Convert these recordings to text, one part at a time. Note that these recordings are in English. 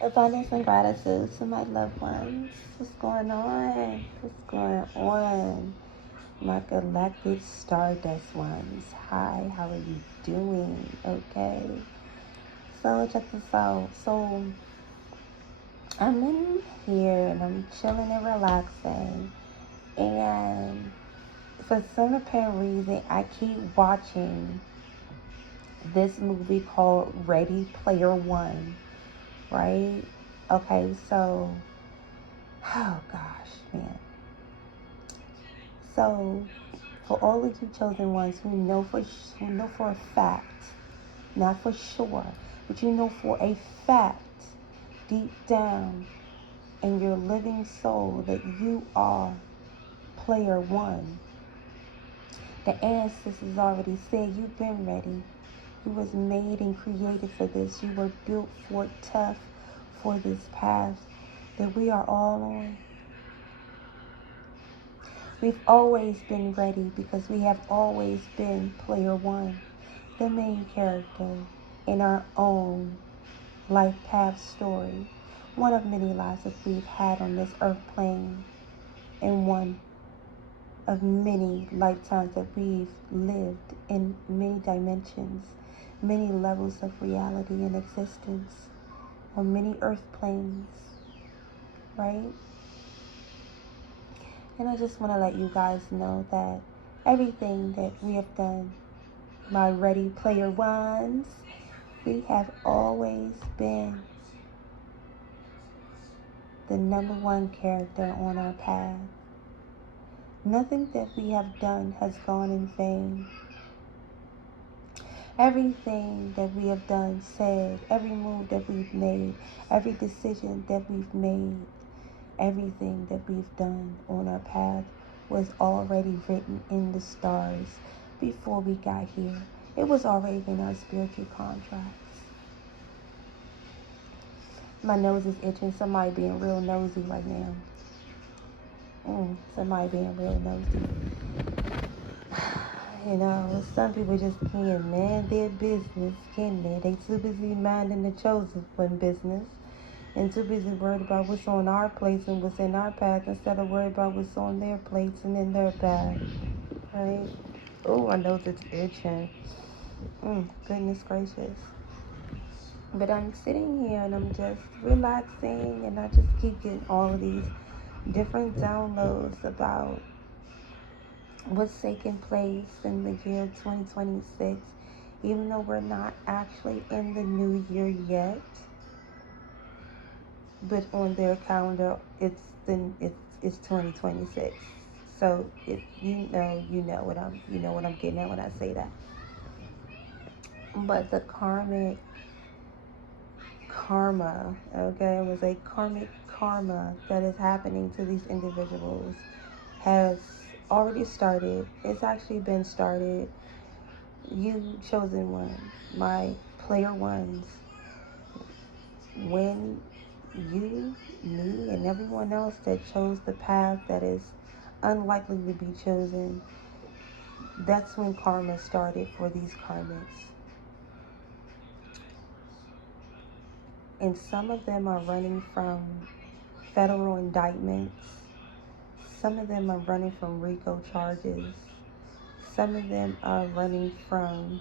Abundance and gratitude to my loved ones. What's going on? What's going on? My galactic stardust ones. Hi, how are you doing? Okay. So check this out. So I'm in here and I'm chilling and relaxing. And for some apparent reason, I keep watching this movie called Ready Player One. Right? Okay, so oh gosh, man. So, for all of you chosen ones who know for a fact, not for sure, but you know for a fact, deep down in your living soul that you are player one. The ancestors already said you've been ready. You was made and created for this. You were built for tough for this path that we are all on. We've always been ready because we have always been player one, the main character in our own life path story. One of many lives that we've had on this earth plane, and one of many lifetimes that we've lived in many dimensions, many levels of reality and existence, on many earth planes, right? And I just want to let you guys know that everything that we have done, my Ready Player Ones, we have always been the number one character on our path. Nothing that we have done has gone in vain. Everything that we have done, said, every move that we've made, every decision that we've made, everything that we've done on our path was already written in the stars before we got here. It was already in our spiritual contracts. My nose is itching. Somebody being real nosy right now. Somebody being real nosy. You know, some people just can't mind their business, can they? They too busy minding the chosen one business and too busy worried about what's on our plates and what's in our path instead of worried about what's on their plates and in their path, right? Oh, I know it's itching. Goodness gracious. But I'm sitting here and I'm just relaxing and I just keep getting all of these different downloads about what's taking place in the year 2026, even though we're not actually in the new year yet. But on their calendar, it's 2026. So if you know what I'm getting at when I say that. But the karma, okay, it was a karmic karma that is happening to these individuals has already started. It's actually been started. You chosen one, my player ones, when you, me, and everyone else that chose the path that is unlikely to be chosen, that's when karma started for these karmics. And some of them are running from federal indictments. Some of them are running from RICO charges. Some of them are running from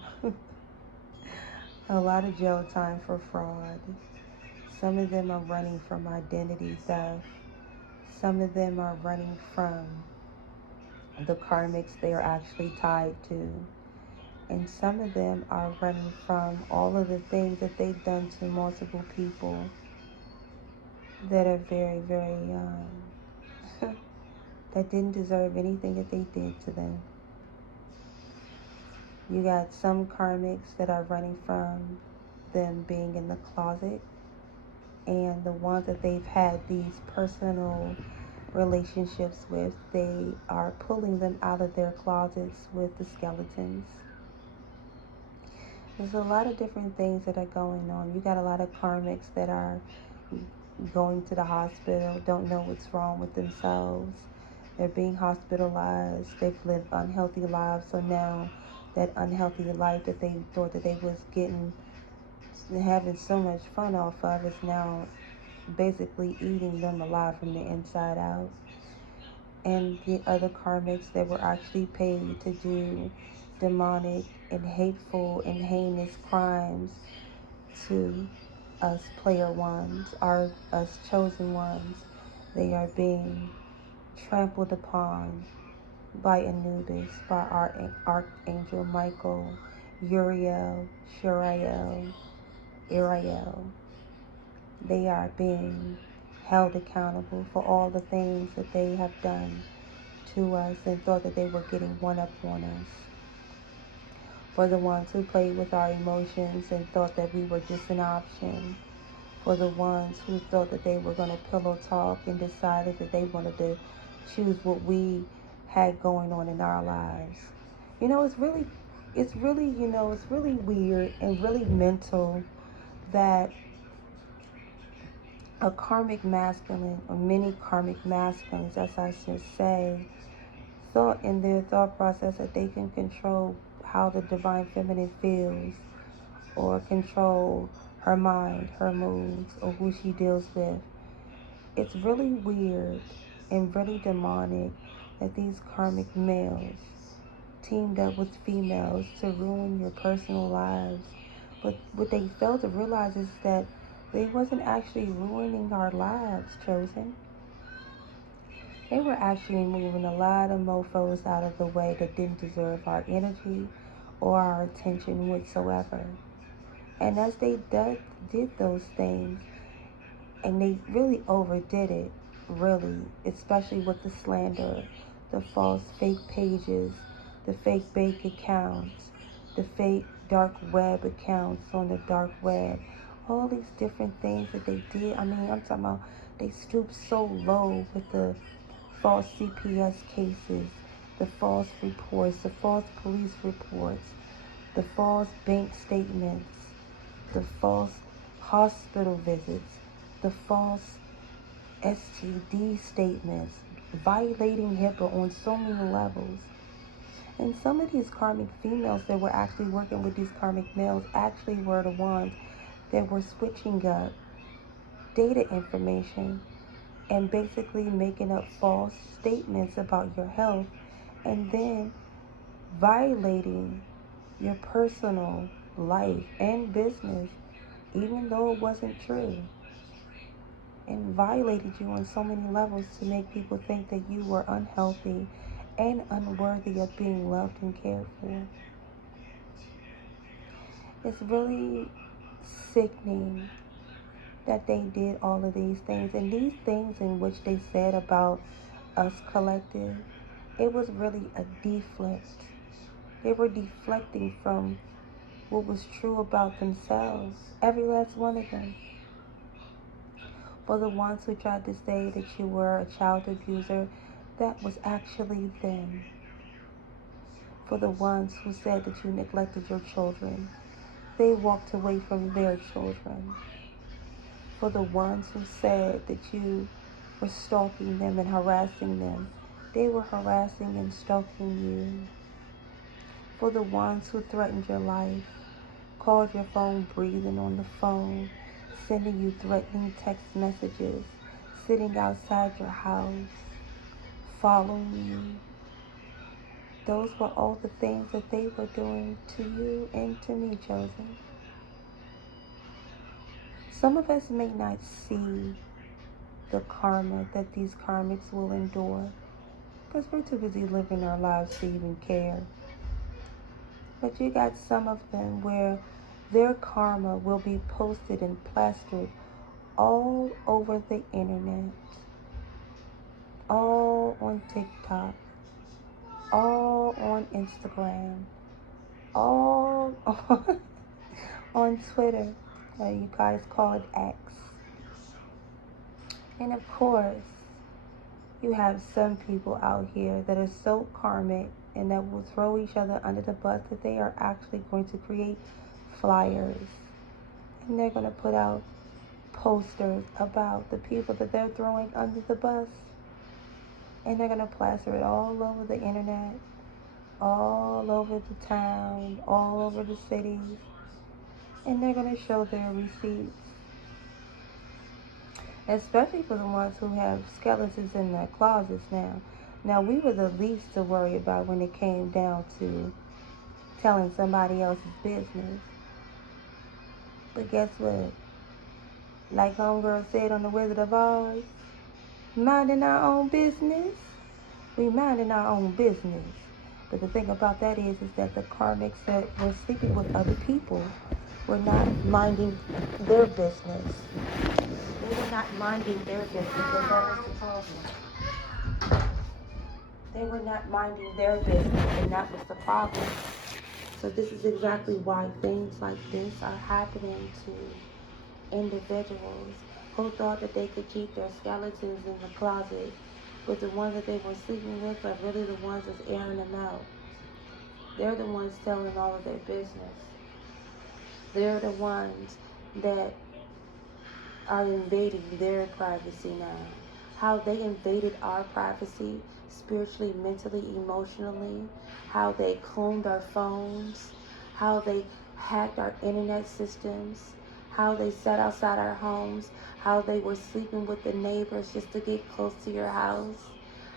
a lot of jail time for fraud. Some of them are running from identity theft. Some of them are running from the karmics they are actually tied to. And some of them are running from all of the things that they've done to multiple people that are very, very, that didn't deserve anything that they did to them. You got some karmics that are running from them being in the closet, and the ones that they've had these personal relationships with, they are pulling them out of their closets with the skeletons. There's a lot of different things that are going on. You got a lot of karmics that are going to the hospital, don't know what's wrong with themselves. They're being hospitalized. They've lived unhealthy lives. So now that unhealthy life that they thought that they was getting, having so much fun off of is now basically eating them alive from the inside out. And the other karmics that were actually paid to do demonic and hateful and heinous crimes to us player ones, us chosen ones. They are being trampled upon by Anubis, by our Archangel Michael, Uriel, Shuriel, Uriel. They are being held accountable for all the things that they have done to us and thought that they were getting one up on us. For the ones who played with our emotions and thought that we were just an option. For the ones who thought that they were going to pillow talk and decided that they wanted to choose what we had going on in our lives. You know, it's really weird and really mental that a karmic masculine, or many karmic masculines, as I should say, thought in their thought process that they can control how the divine feminine feels, or control her mind, her moods, or who she deals with. It's really weird and really demonic that these karmic males teamed up with females to ruin your personal lives. But what they failed to realize is that they wasn't actually ruining our lives, chosen. They were actually moving a lot of mofos out of the way that didn't deserve our energy or our attention whatsoever. And as they did those things, and they really overdid it, really, especially with the slander, the false fake pages, the fake bank accounts, the fake dark web accounts on the dark web, all these different things that they did. I mean, I'm talking about they stooped so low with the false CPS cases, the false reports, the false police reports, the false bank statements, the false hospital visits, the false STD statements, violating HIPAA on so many levels. And some of these karmic females that were actually working with these karmic males actually were the ones that were switching up data information and basically making up false statements about your health and then violating your personal life and business, even though it wasn't true, and violated you on so many levels to make people think that you were unhealthy and unworthy of being loved and cared for. It's really sickening that they did all of these things, and these things in which they said about us collective, it was really a deflect. They were deflecting from what was true about themselves, every last one of them. For the ones who tried to say that you were a child abuser, that was actually them. For the ones who said that you neglected your children, they walked away from their children. For the ones who said that you were stalking them and harassing them, they were harassing and stalking you. For the ones who threatened your life, called your phone breathing on the phone, sending you threatening text messages, sitting outside your house, following you. Those were all the things that they were doing to you and to me, chosen. Some of us may not see the karma that these karmics will endure because we're too busy living our lives to even care. But you got some of them where their karma will be posted and plastered all over the internet, all on TikTok, all on Instagram, all on Twitter. You guys call it X. And of course, you have some people out here that are so karmic and that will throw each other under the bus that they are actually going to create flyers. And they're going to put out posters about the people that they're throwing under the bus. And they're going to plaster it all over the internet, all over the town, all over the cities. And they're going to show their receipts. especially for the ones who have skeletons in their closets now. Now, we were the least to worry about when it came down to telling somebody else's business. But guess what? Like Homegirl said on The Wizard of Oz, minding our own business. We minding our own business. But the thing about that is that the karmics that were sleeping with other people were not minding their business. They were not minding their business, and that was the problem. They were not minding their business, and that was the problem. So this is exactly why things like this are happening to individuals who thought that they could keep their skeletons in the closet, but the ones that they were sleeping with are really the ones that's airing them out. They're the ones telling all of their business. They're the ones that are invading their privacy now. How they invaded our privacy spiritually, mentally, emotionally, how they cloned our phones, how they hacked our internet systems, how they sat outside our homes, how they were sleeping with the neighbors just to get close to your house,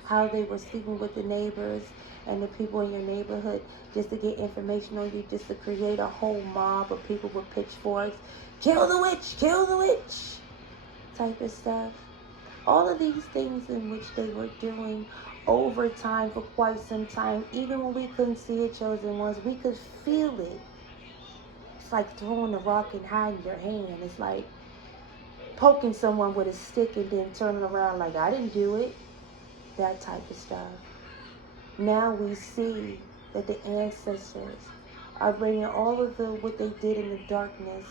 how they were sleeping with the neighbors and the people in your neighborhood just to get information on you, just to create a whole mob of people with pitchforks. Kill the witch! Kill the witch! Type of stuff. All of these things in which they were doing over time for quite some time, even when we couldn't see it, chosen ones, we could feel it. It's like throwing a rock and hiding your hand. It's like poking someone with a stick and then turning around like, I didn't do it. That type of stuff. Now we see that the ancestors are bringing all of what they did in the darkness,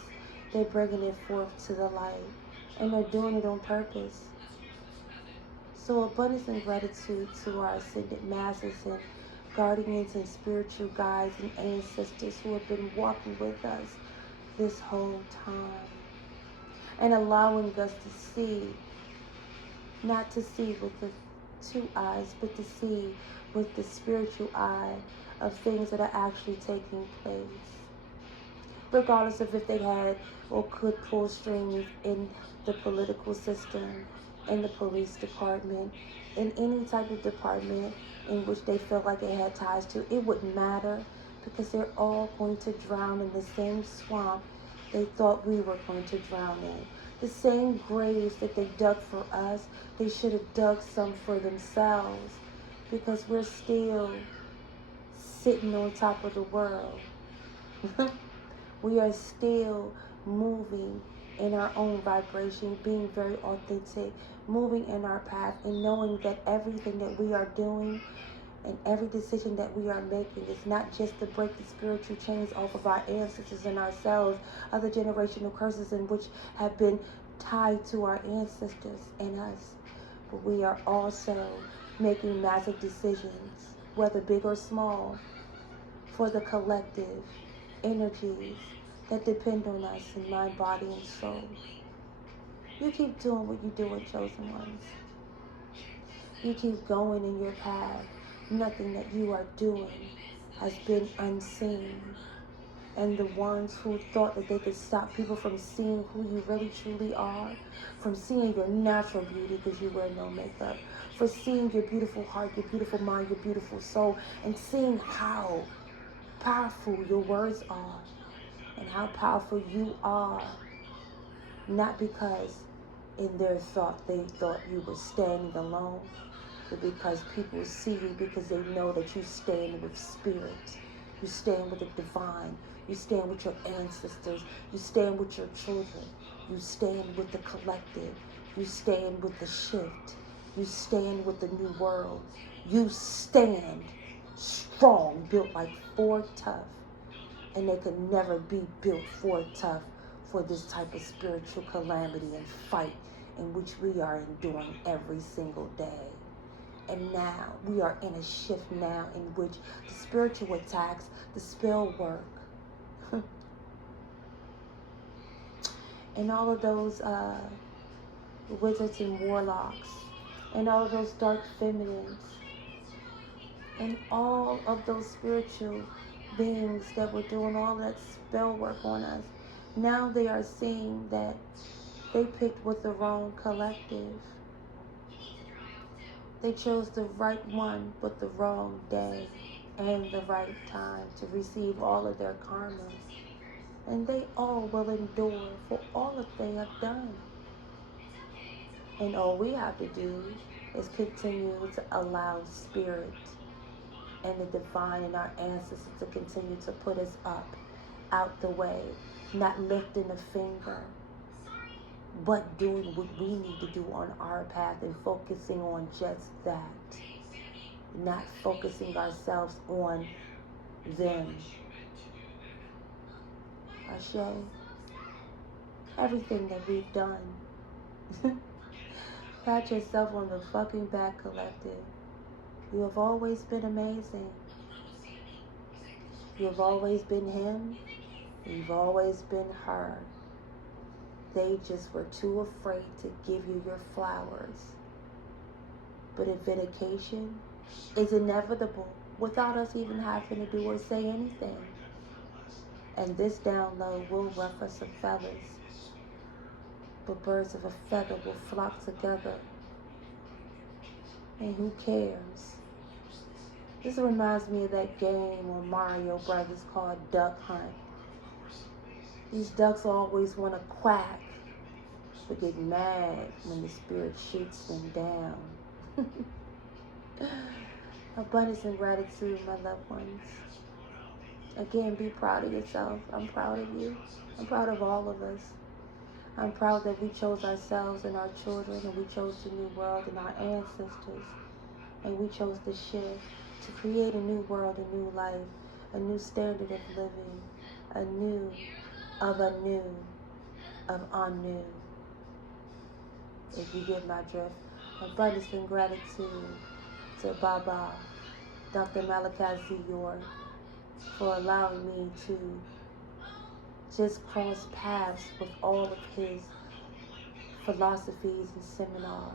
they're bringing it forth to the light. And they're doing it on purpose. So abundance and gratitude to our ascended masters and guardians and spiritual guides and ancestors who have been walking with us this whole time and allowing us to see, not to see with the two eyes, but to see with the spiritual eye of things that are actually taking place. Regardless of if they had or could pull strings in the political system, in the police department, in any type of department in which they felt like they had ties to, it wouldn't matter because they're all going to drown in the same swamp they thought we were going to drown in. The same graves that they dug for us, they should have dug some for themselves because we're still sitting on top of the world. We are still moving in our own vibration, being very authentic, moving in our path, and knowing that everything that we are doing and every decision that we are making is not just to break the spiritual chains off of our ancestors and ourselves, other generational curses in which have been tied to our ancestors and us, but we are also making massive decisions, whether big or small, for the collective energies that depend on us in mind, body, and soul. You keep doing what you're doing, chosen ones. You keep going in your path. Nothing that you are doing has been unseen. And the ones who thought that they could stop people from seeing who you really truly are, from seeing your natural beauty because you wear no makeup, for seeing your beautiful heart, your beautiful mind, your beautiful soul, and seeing how powerful your words are and how powerful you are, not because in their thought they thought you were standing alone, but because people see you because they know that you stand with spirit, you stand with the divine, you stand with your ancestors, you stand with your children, you stand with the collective, you stand with the shift, you stand with the new world, you stand strong, built like Ford Tough. And they could never be built for tough for this type of spiritual calamity and fight in which we are enduring every single day. And now we are in a shift now in which the spiritual attacks, the spell work, and all of those wizards and warlocks, and all of those dark feminines, and all of those spiritual beings that were doing all that spell work on us, now they are seeing that They picked with the wrong collective. They chose the right one but the wrong day and the right time to receive all of their karma. And they all will endure for all that they have done. And all we have to do is continue to allow spirit and the divine and our ancestors to continue to put us up, out the way, not lifting a finger, but doing what we need to do on our path and focusing on just that, not focusing ourselves on them. Ashe, everything that we've done, pat yourself on the fucking back, collective. You have always been amazing. You have always been him. You've always been her. They just were too afraid to give you your flowers. But a vindication is inevitable without us even having to do or say anything. And this download will ruffle some feathers. But birds of a feather will flock together. And who cares? This reminds me of that game on Mario Brothers called Duck Hunt. These ducks always want to quack, but get mad when the spirit shoots them down. Abundance and gratitude, my loved ones. Again, be proud of yourself. I'm proud of you. I'm proud of all of us. I'm proud that we chose ourselves and our children, and we chose the new world and our ancestors, and we chose the shift to create a new world, a new life, a new standard of living, a new of anew. If you get my drift, abundance and gratitude to Baba, Dr. Malachi Z. York, for allowing me to just cross paths with all of his philosophies and seminars.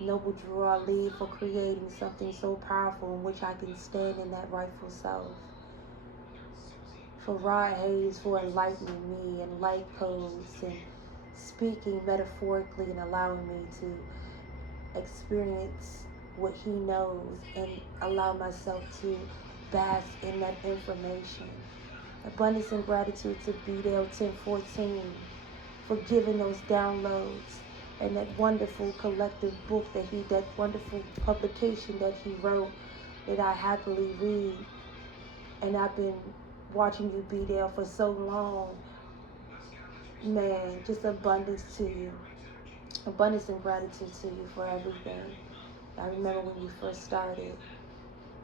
Noble Drew Ali for creating something so powerful in which I can stand in that rightful self. For Rod Hayes for enlightening me and light codes and speaking metaphorically and allowing me to experience what he knows and allow myself to bask in that information. Abundance and gratitude to BDL 1014 for giving those downloads and that wonderful collective book that wonderful publication that he wrote that I happily read. And I've been watching you be there for so long. Man, just abundance to you. Abundance and gratitude to you for everything. I remember when you first started,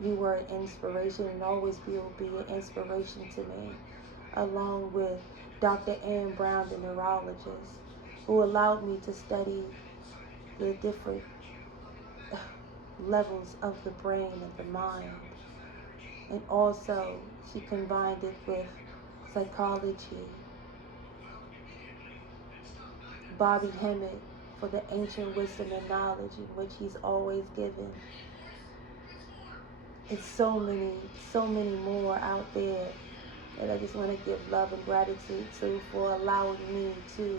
you were an inspiration and always will be an inspiration to me, along with Dr. Ann Brown, the neurologist, who allowed me to study the different levels of the brain and the mind. And also, she combined it with psychology. Bobby Hemmett for the ancient wisdom and knowledge in which he's always given. It's so many more out there that I just want to give love and gratitude to for allowing me to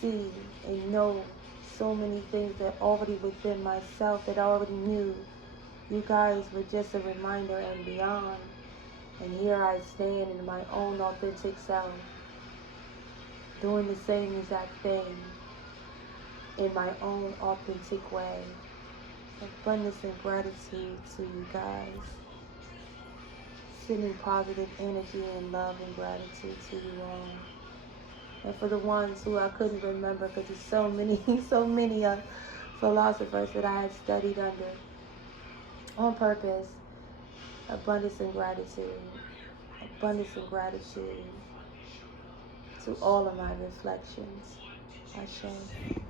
see and know so many things that already within myself that I already knew. You guys were just a reminder and beyond. And here I stand in my own authentic self, doing the same exact thing in my own authentic way. Abundance and gratitude to you guys. Sending positive energy and love and gratitude to you all. And for the ones who I couldn't remember, because there's so many philosophers that I had studied under on purpose. Abundance and gratitude. Abundance and gratitude to all of my reflections. Ashe.